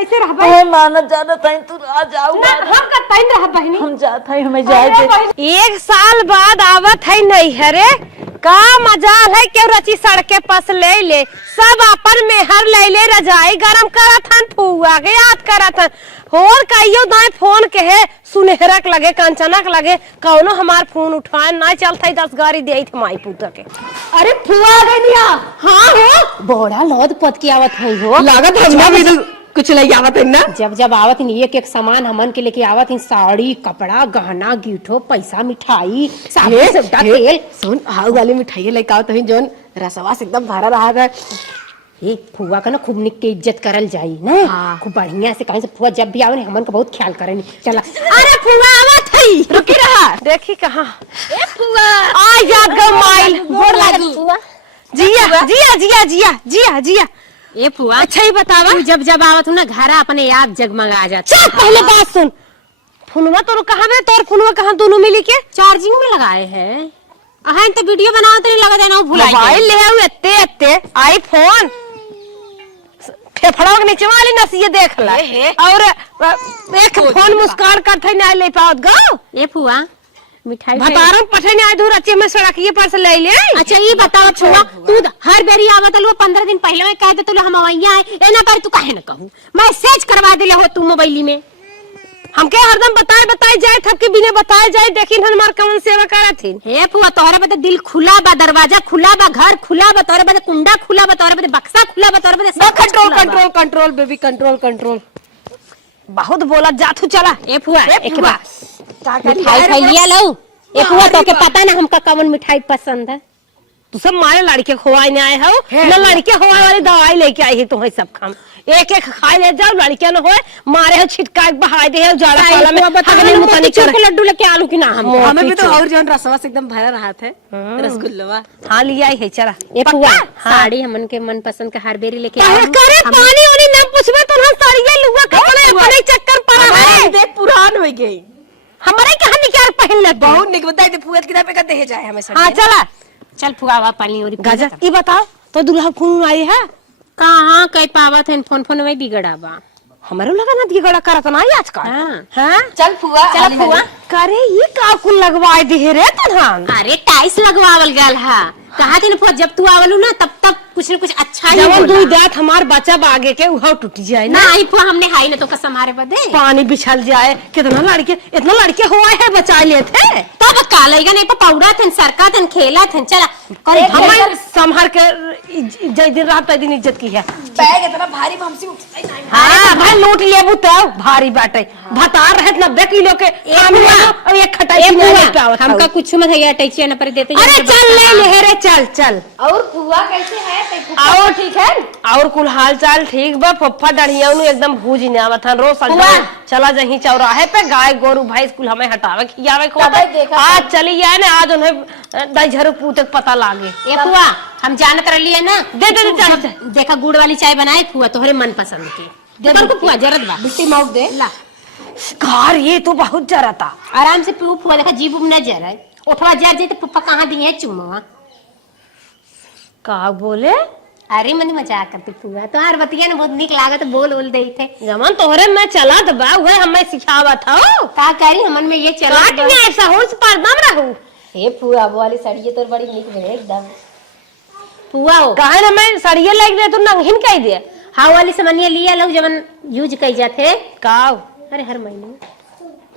कैसे रह बहनी? हम मानत जाना तई तू आ जाओ ना हम का तइन रह बहनी। हम जात है हमें जाए दे। एक साल बाद आवत है नहीं हरे का मजाल है क्यों रची सड़के पस ले सब अपन मेहर ले रजाई गरम करत हन फुआ के याद करत हन और कहियो दाए फोन के है सुनहरक लगे कंचनक लगे कौनो हमार फोन उठाए ना चलता 10 गाड़ी दे थे माई पुत के। अरे फुआ आ गई निया। हाँ हो बड़ा लौद पद की आवत है हो। लागत हमरा भी तो कुछ नहीं आवत है ना। जब आवत इन एक सामान हमन के लेके आवत इन साड़ी कपड़ा गहना गिठो पैसा मिठाई साबुन सबटा तेल। सुन हाउ वाली मिठाई लेके आवत है जोन रसवा से एकदम भरा रहा है। ए फुआ का ना खूब निक के इज्जत करल जाई ना। हाँ। खूब बढ़िया से कहीं से फुआ जब भी आवे हमन का बहुत ख्याल करे। चला अरे फुआ आवत है रुकी रहा देखी कहां ए फुआ आ याद गो माइल गोर लागी फुआ जिया जिया जिया जिया जिया जिया। ए फुआ अच्छा ही बतावा जब आवत हूं ना घर अपने आप जगमगा जाता। चल पहले बात सुन फोनवा तो कहां में तोर फोनवा कहां दोनों मिली के चार्जिंग में लगाए हैं। अहन तो वीडियो बनावत नहीं लगा देना भुलाई मोबाइल ले आऊ एते आईफोन फेफड़ा के नीचे वाली नसिए देख ला और एक फोन मुस्कान करथे ना ले पावत गो। ए फुआ मिठाई भतारम पठे ने दूर अच्छे में सड़किए पर से ले ले। अच्छा ये बताओ छुआ तू हर बेरी आवत लो 15 दिन पहले में कह दे तो हम वहिया है एना पर तू काहे न कहू मैसेज करवा देले हो तू मोबाइल में। हमके हरदम बताए जाए थक के बिना बताए जाए देखिन हमार कौन सेवा करथिन। हे फुआ तोहरे बदे दिल खुला बा दरवाजा खुला बा घर खुला बा तोहरे बदे कुंडा खुला बा तोहरे बदे बक्सा खुला बा तोहरे बदे सब control control control baby control control बहुत बोला जाथू चला। ए फुआ एक बार मिठाई खाई लिया लो। ए फुआ तो के पता ना हमका कौन मिठाई पसंद है। तू सब मारे लड़के खोवाई ने आए हो ना लड़के खोवाई वाली दवाई लेके आई है तुम्हें सब खाम एक खाए ले जाओ लड़के न होए मारे हो छिटका बहा दे हो जाड़ा वाला में हगने मुतनी कर लड्डू लेके आलू की ना हमें भी तो और जौन रसवा से एकदम भरा रहा थे रसगुल्ला। हां लिया है चला। ए फुआ साड़ी हमन के मन पसंद का हर बेरी लेके आ करे पानी वाली ना पूछबे तो हम साड़िया लुआ कपड़े अपने चक्कर पर है देख पुरान हो गई हमारे कहां निकाल पहन ले बहुत निक बताई दे फुआ किधर पे कहते है जाए हमेशा। हां चला चल फुआ वा पानी और गजब ई बताओ तो दुल्हा फोन आई है कहां कई पावत है फोन में बिगड़ा बा हमारे लगा ना दिगड़ा करत ना आजकल। हां चल फुआ चल फुआ करे ये का कुल लगवाए दे रे तधान। अरे टाइल्स लगवावल गल है कहा थी ना जब तू आवलू ना तब कुछ न कुछ अच्छा ही जब तू दात हमार बच्चा बागे के उहा टूट जाए ना आई फुआ हमने हाई ना तो कसम मारे बदे पानी बिछल जाए कितना लड़के इतना लड़के हुआ है बचा लेते तब का लेगा नहीं तो पौड़ा थे सरका थे खेला थे चला करे हम संभाल के जय दिन रात दिन इज्जत की है। बैग इतना भारी हमसे उठता नहीं। हां भाई लूट लेबू तो भारी बाटे भतार रहत 90 किलो के और एक खटाई नहीं पावत हमका कुछ मत है टैचिया न पर देते। अरे चल ले रे चल चल। और फुआ कैसे है और ठीक है और कुल हाल चाल ठीक बा पप्पा डढ़िया नु एकदम भूज ने आवत हन रोज संग चला जही चौराहे पे गाय गोरू भाई स्कूल हमें हटावे खियावे को आज चली जाए ना आज उन्हें दई झरू पूते पता लागे। ए फुआ हम जानत रहलिए ना दे दे चाय देखा गुड़ वाली चाय बनाए फुआ तोहरे मन पसंद की देखो को फुआ जरत बा बिट्टी माउट दे ला कार ये तो बहुत जरता आराम से पीऊ फुआ देखा जीभ न जरे उठवा जर जे तो पप्पा कहां दिए चुमवा का बोले। अरे मनी मजाक करती फुआ तो हर बतिया ने बहुत निक लागत बोल दे थे जमन तोहरे मैं चला तो बा हुए हमें सिखावत हो का करी हमन में ये चला काट ने ऐसा होश परदम रहू। हे फुआ वाली साड़ी तो बड़ी निक बने एकदम फुआ हो काहे ना मैं साड़िया लाग दे तो नंगिन कह दे हां वाली सामानिया लिया लोग जवन यूज कई जाते का अरे हर महीने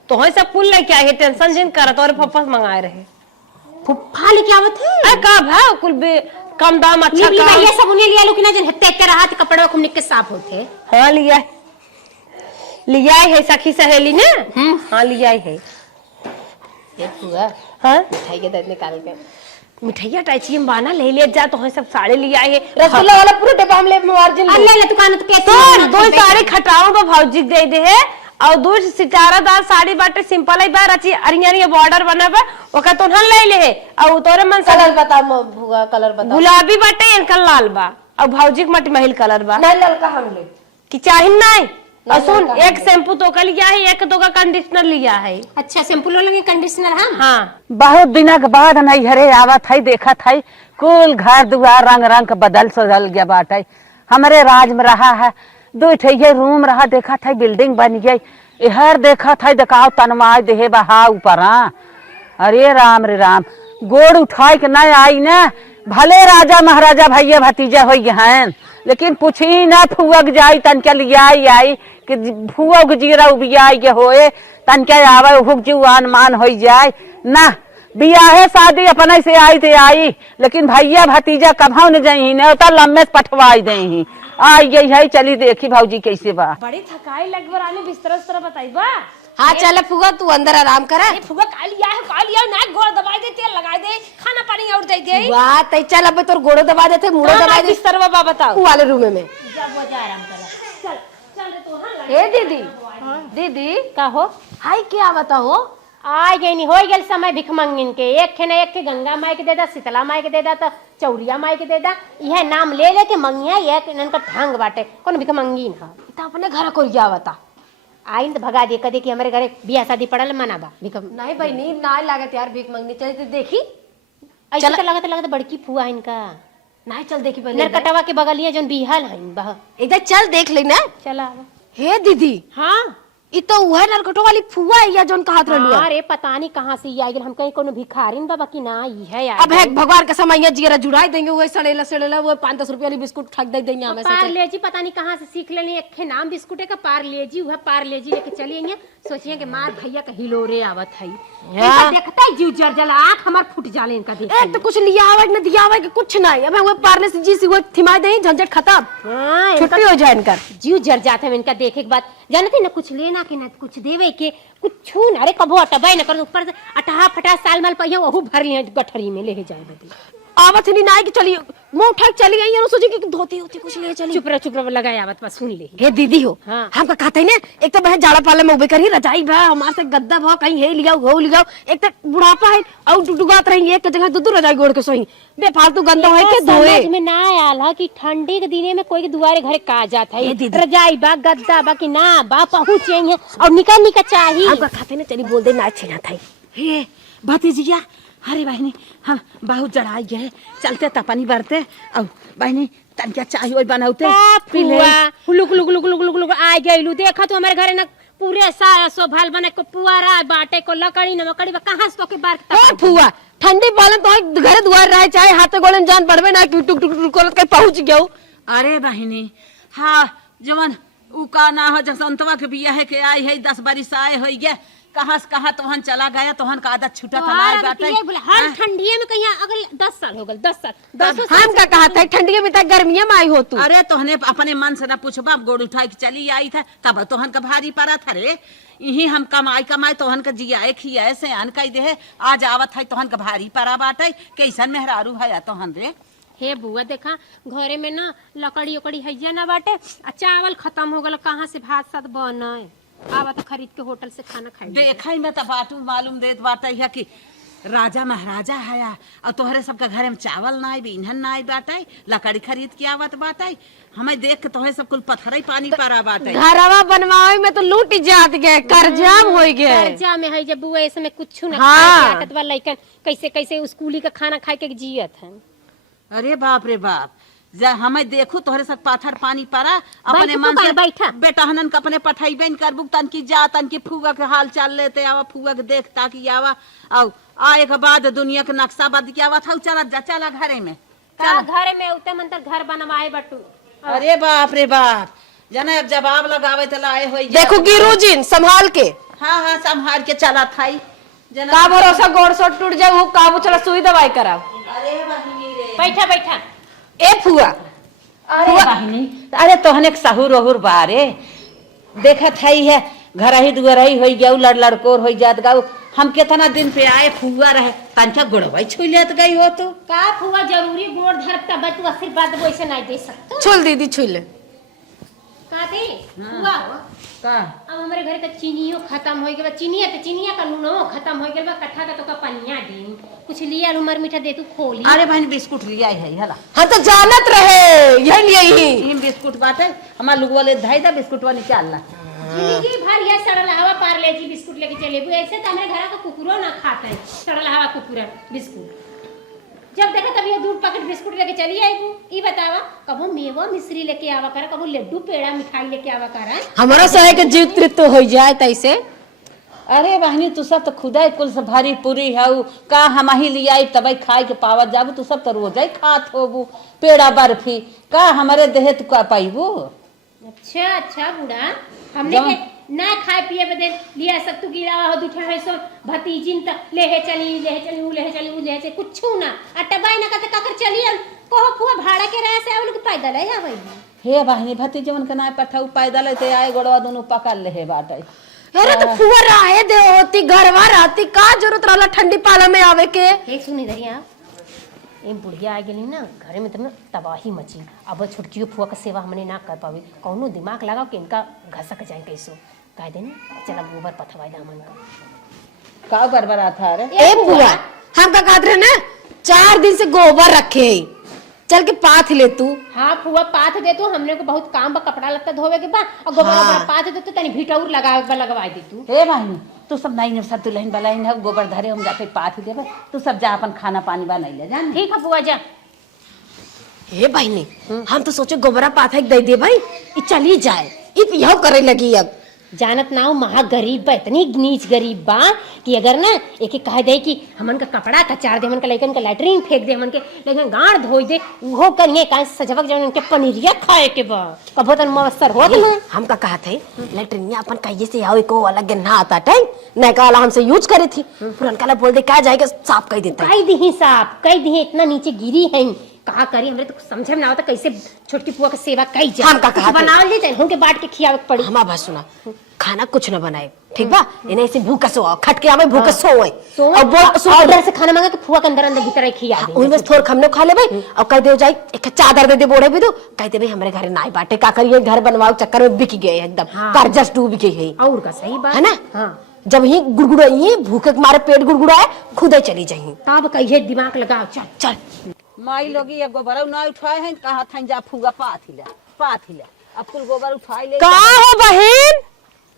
तो है सब कुल लेके आए टेंशन जिन करत और पप्पा मंगाए रहे फुफ्फा लेके आवत है का भाव कुल कम दाम अच्छा का ये सब उन्हें लिया लो कि ना जन हत्ते के रहा कपड़ा खूब निक के साफ होते। हां लिया है सखी सहेली ने हां लिया है ये फुआ हां मिठाई के दर्द निकाल के मिठाइया टाइची में बाना ले जा तो है सब साड़ी लिया है रसगुल्ला वाला पूरा डब्बा हम ले मार्जिन अल्लाह ले दुकान तो कैसे दो साड़ी खटाओ बा भौजी दे दे है और दो सितारादार साड़ी बाटे सिंपल है बा रची अरिया बॉर्डर बना बा ओका तो हन ले ले और तोरे मन कलर बता भुआ कलर बता गुलाबी बाटे इनका लाल बा और भौजी के मट महल कलर बा नहीं ललका हम ले कि चाहिन नहीं और सुन एक शैम्पू तो का लिया है एक तो का कंडीशनर लिया है। अच्छा शैम्पू लगे कंडीशनर हम हां बहुत दिन के बाद नहीं हरे आवत है देखत है कुल घर दुआर रंग रंग बदल सदल गया बाटे हमारे राज में रहा है दो ठे रूम रहा, देखा था बिल्डिंग बन गई, इहर देखा था देखाओ तनवाय देहे बहा ऊपर। अरे राम रे राम, गोड़ उठाई के नहीं आई ना, भले राजा महाराजा भैया भतीजा हो हैं, लेकिन पूछी ना फुअक जाई तन क्या लिया आई कि फुअक जीरा उबियाई के होए तन क्या आवे हुक जुआन मान हो जाए ना। बियाहे शादी अपने से आई थे आई, लेकिन भैया भतीजा कभाव न जाई ने तो लम्बे पठवाई दे आई गई है। चली देखी भाऊजी कैसे बा। बड़ी थकाई लगभग आने बिस्तर बताई बा। हाँ चल फुआ तू अंदर आराम कर। फुगा का लिया ना, गोड़ दबा दे, तेल लगा दे, खाना पानी और दे दे। वाह तई चल अब तोर गोड़ो दबा देते, मुड़ो दबा दे। बिस्तर बा बताओ उ वाले रूम में जब वो जा आराम कर। चल चल रे तू। हां ए दीदी, दीदी का हो हाय क्या बताओ। आ गई नहीं हो गेल समय भिख मंगिन के। एक खे न एक के गंगा माई के दे दा, शीतला माई के दे दा, तो चौरिया माई के दे दा। यह नाम ले ले के मंगिया एक इनका ढंग बाटे, कौन भिख मंगिन ह। तो अपने घर को जा बता आइन तो भगा दे कदे कि हमारे घरे बियाह शादी पड़ल मनाबा भिख। नहीं भाई नींद ना लागत यार, भीख मांगनी चली तो देखी। ऐसा तो लगता बड़की फुआ इनका। नहीं चल देखी पहले नरकटवा के बगलिया जन बिहल हइन बह। इधर चल देख लेना। चला हे दीदी, हाँ ये तो वह नरकटो वाली फुआ है या जोन कहत रहलू। अरे पता नहीं कहाँ से आ गेल, हम कहीं कोनो भिखारिन बाबा की ना ई है यार। अब है भगवान का समय जीरा जुड़ाई देंगे, वो सड़ेला सड़ेला वो 5-10 रुपया वाली बिस्कुट ठग दे देंगे हमें। पार्लेजी पता नहीं कहाँ से सीख लेनी, एक नाम बिस्कुट है का पार्लेजी, वह पार्लेजी लेके चली आई। सोचिए कि मार भैया का हिलोरे आवत है। देखता है जीव जर जला, आँख हमार फूट जाले इनका देख। ए तो कुछ लिया आवे न दिया आवे के कुछ नहीं। अब वो पार्ले से जी से वो थिमा दे, झंझट खत्म। हाँ छुट्टी हो जाए इनका। जीव जर जाते हैं इनका देखे के बाद। जानते ना कुछ लेना के ना कुछ देवे के कुछ छू ना। अरे कबो अटबाई न कर, ऊपर से अटहा फटा साल माल पहिया वहू भर लिए गठरी में ले जाए बदे। आवत नहीं ना कि चली मुंह उठा के चली गई, सोचे कि धोती होती कुछ ले चली। चुप रह लगाए आवत बस सुन ले। हे दीदी हो, हाँ। हमका कहते हैं ना, एक तो बहन जाड़ा पाले में उबे करी रजाई भा हमारे से गद्दा भा कहीं हे लिया हो लिया, एक तो बुढ़ापा है और डुडुगात रही एक जगह दो रजाई गोड़ के सोई बेफालतू गंदा है के धोए। समझ में ना आयल है कि ठंडी के दिने में कोई के दुआरे घरे का जात है। रजाई बा गद्दा बा कि ना बा पहुंच है और निकल चाहिए। हमका कहते ना चली बोल दे ना छिना था। हे भतीजिया, अरे बहनी हम बहुत जड़ाई गए, चलते तपनी बरते और बहनी तनिया चाय ओय बनाउते हुलुक लुक लुक लुक लुक लुक आ गइलू। देखा तो हमारे घरे ना पूरे सारा सोभल बने को पुआरा बाटे को लकड़ी न मकड़ी कहां से तो के बार ए फुआ ठंडी पालन तो घरे दुआर रहे चाहे हाथे गोलन जान पड़बे ना कि टुक टुक टुक करत के पहुंच गयो। अरे बहनी हाँ जवन उ का ना हो जसंतवा के बिया है के आई है 10 बरिस आए होई गे, कहां से कहां तोहन चला गया, तोहन का आदत छूटा तलाई बाटे। हर ठंडिये में कहीं अगले 10 साल हो गए 10 साल हम का कहत है ठंडी में तक गर्मिया में आई हो तू। अरे तोहने अपने मन से ना पूछबा, गोड़ उठाई के चली आई था तब तोहन का भारी पड़ा था रे। यही हम कमाई तोहन का जियाए खियाए से अन कई दे आज आवत है तोहन का भारी पड़ा बाटे। कैसन मेहरारू है तोहन रे। हे बुआ देखा घरे में ना लकड़ी उकड़ी है ना बाटे, चावल खत्म हो गल, कहाँ से भात साथ बने आवा तो खरीद के होटल से खाना खाई। देखा में तो बाटू मालूम देत बाटे है कि राजा महाराजा है और तोहरे सबका घर में चावल ना ईंधन ना बाटे, लकड़ी खरीद के आवत बाटे। हमें देख के तोहरे सब कुल पत्थर पानी पड़ा बाटे। घरवा बनवावे में तो लूट जात गए, कर्जा हो गए। कर्जा में है जब बुआ इसमें कुछ ना हाँ। खाए के लइकन कैसे कैसे स्कूली का खाना खाए के जियत है। अरे बाप रे बाप, जा हमें देखू तोहरे सब पाथर पानी पड़ा अपने मन से बैठा बेटा हनन का अपने पठाई बेन कर बुगतान की जा तन की फुगा के हाल चाल लेते आवा, फुगा के देख ताकि आवा और आए के बाद दुनिया के नक्शा बद के आवा था चला जा चला घरे में का घर में उते मंतर घर बनवाए बटू। अरे बाप रे बाप, जने अब जवाब लगावे तो लाए होई। देखो गिरू जी संभाल के। हाँ संभाल के चला थाई का भरोसा गोड़ सोट टूट जाए वो काबू चला सुई दवाई कराओ। अरे बहिनी रे बैठा ए फुआ अरे बहिनी अरे तोहने के सहूर ओहुर बारे देखत है घर ही दुआर ही होई गऊ लड़ लड़कोर होई जात गाऊ। हम कितना दिन पे आए फुआ रहे तंचा गुड़वाई छुई लेत गई हो तू का फुआ जरूरी गोड़ धर तब तू आशीर्वाद वैसे नहीं दे सकता। छुल दीदी छुल का दे फुआ हो का अब हमारे घर का चीनियो खत्म हो गया, चीनिया तो चीनिया का नूनो खत्म हो गया, कट्ठा का तो का पनिया दी कुछ लिया उमर मीठा दे तू खोली। अरे बहन बिस्कुट लिया है हला हाँ तो जानत रहे यही लिए तीन बिस्कुट बाटे हमार लुगवा ले धाई दा बिस्कुटवा निकाल ला। जिंदगी भर ये सड़ल हवा पार्ले जी बिस्कुट लेके चले ऐसे तो हमारे घर का कुकुरो ना खाता है सड़ल हवा कुकुरा बिस्कुट। जब देखा तब ये दूध पैकेट बिस्कुट लेके चली आई वो। ई बतावा कबो मेवा मिश्री लेके आवा कर, कबो लड्डू पेड़ा मिठाई लेके आवा कर। हमारा सहे के जीव तृप्त हो जाए तैसे। अरे बहनी तू सब तो खुदा कुल से भारी पूरी है का हम ही लिया तब खाए के पावत जाबू, तू सब तो रोज ही खात होबू पेड़ा बर्फी का हमारे देह तू का पाईबू। अच्छा अच्छा बूढ़ा हमने के ना खाए पिए बदे लिया सब तू गिरा हो दूठा है सो भतीजिन त लेहे चली उ लेहे से कुछू ना अटबाई ना कते काकर चली कोहो फुआ भाड़ा के रहे से लोग पैदल है भाई। हे बहनी भतीजवन के ना पठाऊ पैदल ते आए गोड़वा दोनों पकड़ ले बाटे। अरे तो फुआ रहे दे होती घरवा रहती का जरूरत रहला ठंडी पाला में आवे के। एक सुन इधर यहाँ ए बुढ़िया आ गेली ना घरे में तुमने तबाही मची। अब छोटकी फुआ का सेवा हमने ना कर पावे, कौनो दिमाग लगाओ कि इनका घसक जाए कैसो कह देना चला गोबर पथवाई दामन का बरबरा था रे ए बुआ हम का कहत रहे ना 4 दिन से गोबर रखे चल के पाथ ले तू। हाँ फुआ पाथ दे तू, हमने को बहुत काम बा कपड़ा लगता धोवे के बा और गोबर हाँ। पाथ दे तू तनी भीटौर लगवाई दे तू। हे बहनी तू सब नहीं सब दुल्हन बलाइन है गोबर धरे हम जाके पाथ देबे, तू सब जा अपन खाना पानी बना ले जान। ठीक है फुआ जा। हे बहनी हम तो सोचे गोबरा पाथा दे दे भाई ई चली जाए, ई पियो करे लगी। अब जानत ना हो महा गरीब बा, इतनी नीच गरीब बा कि अगर ना एक कह दे कि हमन का कपड़ा कचार दे, हमन का लइकन का लैट्रिन फेंक दे, हमन के लेकिन गाड़ धोई दे उहो करिए का सजवक जवन के पनीरिया खाए के बा कबो तन मवसर होत ना। हम का कहत है लैट्रिनिया अपन कहिए से आओ को अलग ना आता टाइम ना काला हमसे यूज करे थी पुरन काला बोल दे का जाएगा साफ कह देता कह दी साफ कह दी इतना नीचे गिरी है कहा करी हमरे तो समझे में ना आवता कैसे छोटकी पुआ के सेवा कई जा। हम का कहा बना लेते हैं के बांट के खियावे पड़ी। हमारा बात सुना खाना कुछ ना बनाए ठीक बा, इन्हें ऐसे भूखा सो खट के आवे भूखा सोए और बोल ऑर्डर से खाना मांगा के फुआ के अंदर भीतर खिया दे ओई में थोड़ हमने खा ले भाई और कह दे जाई एक चादर दे दे बोड़े भी दो कह दे भाई हमारे घर ना बाटे का करिए घर बनवाओ चक्कर में बिक गए एकदम कर्जा डूब गई है और का सही बात है ना। हाँ जब ही गुड़गुड़ाइए भूखे के मारे पेट गुड़गुड़ाए खुद ही चली जाइए तब कहिए दिमाग लगाओ चल चल। माई लोगी ये गोबर ना उठाए हैं कहा था जा फुगा पाथिला अब कुल गोबर उठाई ले का हो बहन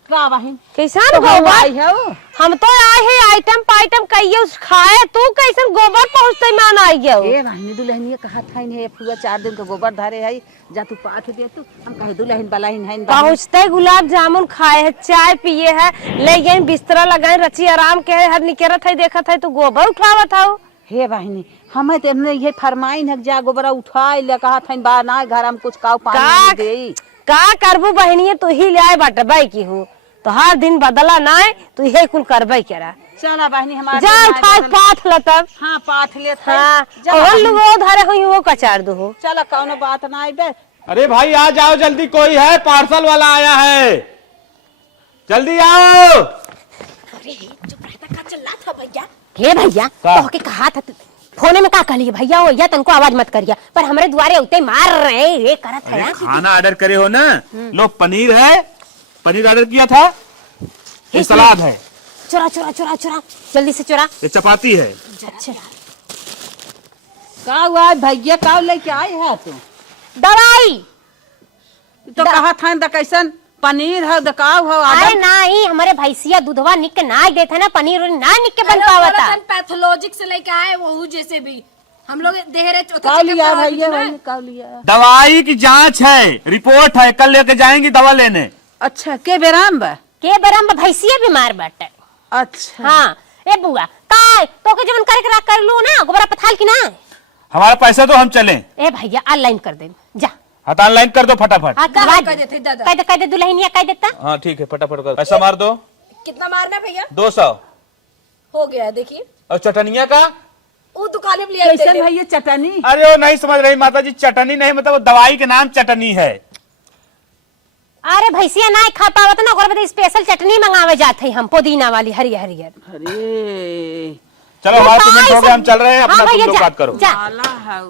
का बहन कैसन तो गोबर आई है हम तो आए हैं आइटम पाइटम कहिए खाए तू कैसन गोबर पहुंचते मान आई गयो। ए बहनी दुल्हनिया कहा था ने फुगा 4 दिन का गोबर धरे है जा तू पाथ दे तू हम कहे दुल्हन बलाइन है पहुंचते गुलाब जामुन खाए है चाय पिए है ले गए बिस्तरा लगाए रची आराम के हर निकरत है देखत है तू गोबर उठावत हो। हे बहनी हमें तेमने ये फरमाइन है जा गोबरा उठाए ले कहा था बा ना घर हम कुछ काव पानी दे का करबू बहनिए तू ही ले आए बटबाई की हो तो हर दिन बदला ना तू यही कुल करबई करा। चला बहनी हमारे जा उठा पाथ ल तब। हां पाथ ले हां और लोग धरे हुई वो कचार दो हो चला कौनो बात ना आइबे। अरे भाई आ जाओ जल्दी कोई है पार्सल वाला आया है जल्दी आओ। अरे चुप रहता का चला था भैया। हे भैया तो के कहा था फोने में का कहलिए भैया वो या तनको आवाज मत करिया पर हमारे द्वारे उते मार रहे ये करत है। खाना ऑर्डर करे हो ना लो पनीर है पनीर ऑर्डर किया था ये सलाद है चुरा चुरा चुरा चुरा जल्दी से चुरा ये चपाती है। अच्छा का हुआ भैया का लेके आए है तू दवाई तो कहा था द कैसन पनीर है दकाव है अरे नहीं हमारे भैंसिया दूधवा निक ना देते ना पनीर ना निक के बन पावता पैथोलॉजिक से लेके आए वो जैसे भी हम लोग देहरे का लिया भैया का लिया दवाई की जांच है रिपोर्ट है कल लेके जाएंगी दवा लेने। अच्छा के बेराम बा के बरम भैंसिया बीमार बाटे। अच्छा हां ए बुआ काय तो के जवन करे के कर लो ना गोबरा पथाल की ना हमारा पैसा तो हम चले। ए भैया ऑनलाइन कर दे जा हाँ ऑनलाइन कर दो फटाफट। कह दे दुल्हनिया कह देता। हाँ ठीक है फटाफट कर पैसा मार दो। कितना मारना भैया 200 हो गया देखिए। और चटनिया का वो दुकान में लिया कैसन भैया चटनी अरे वो नहीं समझ रही माता जी चटनी नहीं मतलब वो दवाई के नाम चटनी है। अरे भैंसिया ना खा पावत ना ओकर बदे स्पेशल चटनी मंगावे जाते हम पुदीना वाली हरियर हरियर। अरे चलो हमारा पेमेंट हो गया हम चल रहे हैं अपना तुम लोग बात करो। माला है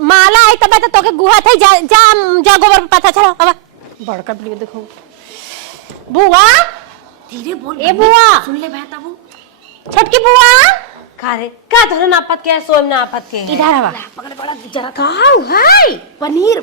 माला आई तब तो के गुहा थे जा जा जा गोबर पता चलो अब बड़का वीडियो देखो बुआ धीरे बोल ए बुआ सुन ले बहता वो छोटकी बुआ का रे का धरन नापत के सोम नापत के इधर आवा पकड़ बड़ा जरा कहां है पनीर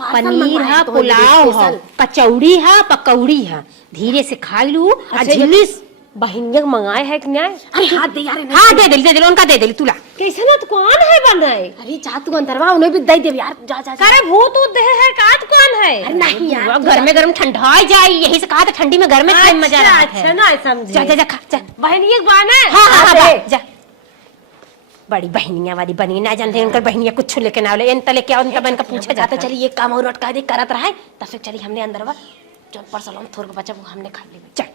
पनीर है पुलाव है कचौड़ी है पकौड़ी है धीरे से खाई लू अच्छा बहिनिया मंगाए है कि नहीं। अरे हाथ दे यार हां दे दे उनका दे दे तुला कैसे ना तो कौन है बनाए? अरे जा तू अंदरवा उन्हें भी दे दे यार, जा जा जा। अरे भूत ऊत है का तो कौन है? अरे नहीं यार, घर में गर्म ठंडा जाए, यही से कहा था ठंडी में घर में खाने में मजा अच्छा आता अच्छा है। ना समझे। जा जा जा खा जा। बहनी एक बान है। हाँ हाँ हाँ, दे। जा। बड़ी बहनिया वाली बनी ना जानते उनकर बहनिया कुछ लेके ना आले, इन तले क्या उनका बन का पूछा जाते जाता। चली ये काम और अटका दे करत रहा है, तब फिर चली हमने अंदरवा जो परसलम थोर के बचा वो हमने खा ली। चल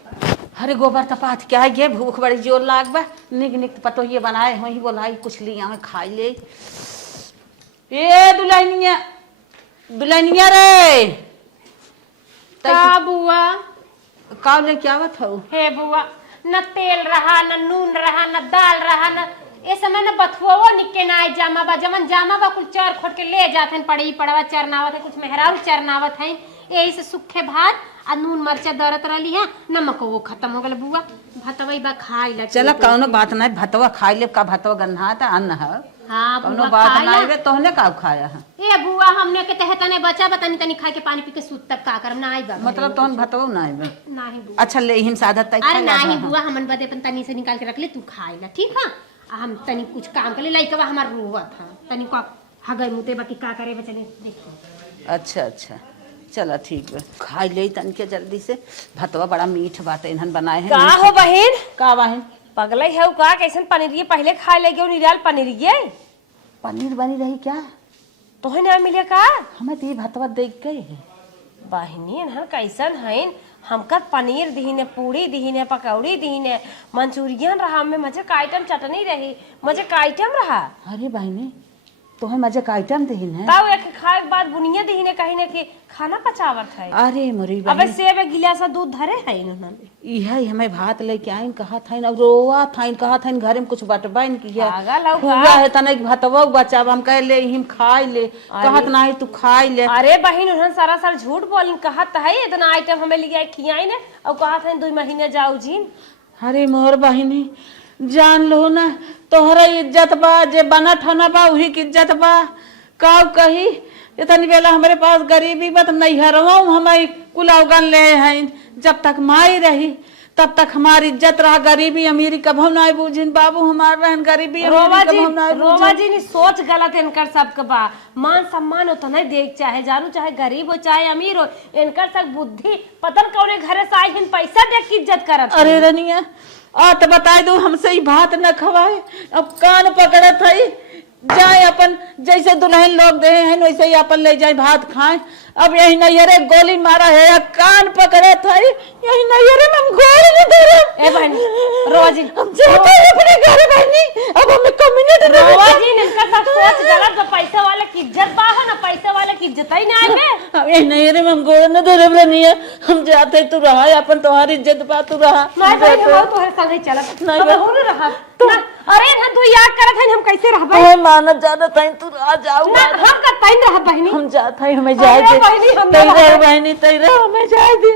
अरे गोबर तपात क्या है, ये भूख बड़ी जोर लाग बा। निक निक पतो ये बनाए हो ही बोलाई कुछ लिया में खाई ले। ए दुल्हनिया, दुल्हनिया रे का बुआ? का ले क्या आवत हो? हे बुआ, न तेल रहा, न नून रहा, न दाल रहा, न ए समय न बथुआ निके ना जामा बा, जमन जामा बा कुल चर खोट के ले जाथन, पड़ी पड़वा चरनावत है, कुछ मेहरारू चरनावत है। यही से सूखे भात आ नून मरचा दरत रही है, नमक वो खत्म हो गल बुआ। भतवई बा खाई ला। चला कौनो बात नहीं, भतवा खाई ले का भतवा गन्हा था अन्न है। हाँ कौनो बुआ बात खाई ला। नहीं वे तोहने का खाया है। ए बुआ हमने के तहे तने बचा बा, तनी तनी खाई के पानी पी के सूत तब का करम ना आई बा। मतलब तोहन भतवा नहीं बे। नाही बुआ। अच्छा ले हिम सादा तय अरे नाही बुआ, हमन बदे अपन तनी से निकाल के रख ले, तू खाई ला ठीक है। हम तनी कुछ काम कर ले, लइकवा हमार रोवत था तनी को हगई मुते बाकी का करे बचले देखो। अच्छा अच्छा चला ठीक है, खाई ले तन के जल्दी से। भतवा बड़ा मीठ बात इन्हन बनाए हैं। का हो बहन? का बहन? पगलई है का? कैसन पनीर ये पहले खा ले गयो निराल पनीर ये? पनीर बनी रही क्या? तोहे ना मिले का? हमें तो ये भतवा देख गए है। बहनी इन्हन कैसन हइन? हमका पनीर दीने, पूड़ी दीने, पकौड़ी दीने, मंचूरियन रहा, में मजे का आइटम चटनी रही, मजे का आइटम रहा। अरे बहनी तुम्हें मजे का आइटम दीन है। ताऊ एक खाए के बाद बुनिया दीने कहीं ने कि खाना पचावत है। अरे मोरी अबे बहनी सेब एक गिलास दूध धरे है इन्होंने। यही हमें भात लेके आइन कहा था अब रोवा था कहा था घर में कुछ बटबाइन किया पागल हौ का? हुआ है तने भतवा बचाब हम कह ले हिम खाई ले, कहत नहीं तू खाई ले। अरे बहन उन्होंने सारा सार झूठ बोली, कहत है इतना आइटम हमें लिया खियाई ने और कहत है 2 महीने जाओ जी। अरे मोर बहिनी जान लो ना तोहरा इज्जत बा, जे बना ठना बा वही की इज्जत बा। का कही इतनी बेला हमारे पास गरीबी बत नहीं हरवा हमें कुलाउगन ले हैं। जब तक माई रही तब तक हमारी इज्जत रहा, गरीबी अमीरी कभू ना बूझिन। बाबू हमार रहन गरीबी रोमा अमीरी जी, कभू ना रोमा जी ने सोच गलत इनकर सबके बा। मान सम्मान हो तो नहीं देख, चाहे जानू चाहे गरीब हो चाहे अमीर हो, इनकर सब बुद्धि पतन कौने घरे से आई हिन पैसा देख के इज्जत करत। अरे रनिया आ तो बताए दो हमसे ही भात न खवाए, अब कान पकड़त है जाए अपन जैसे दुल्हन लोग दे हैं वैसे ही अपन ले जाए भात खाए। अब यही नैयरे गोली मारा है या कान पकड़े था यही नैयरे में हम गोली नहीं दे रहे। ए बहनी रोमा जी, हम जाते हैं अपने घर बहनी, अब हमें कम्युनिटी रोमा जी ने इनका सब सोच गलत। जो पैसे वाले की इज्जत बा हो ना, पैसे वाले की इज्जत ही ना है। अब यही नैयरे में हम गोली न दे रहे नहीं है। हम जाते तू रहा अपन तुम्हारी इज्जत बा तू रहा। मैं भाई हम तोहरे संग ही चलत नहीं अब बा। हो न रहा ना। अरे ना तू याद करत है हम कैसे रहबे हमें मानत जाना तई तू आ जाओ ना, हम का तइन रह बहनी। हम जाते हैं हमें जाए दे बहनी हम तेरे बहनी तेरे हमें जाए दे।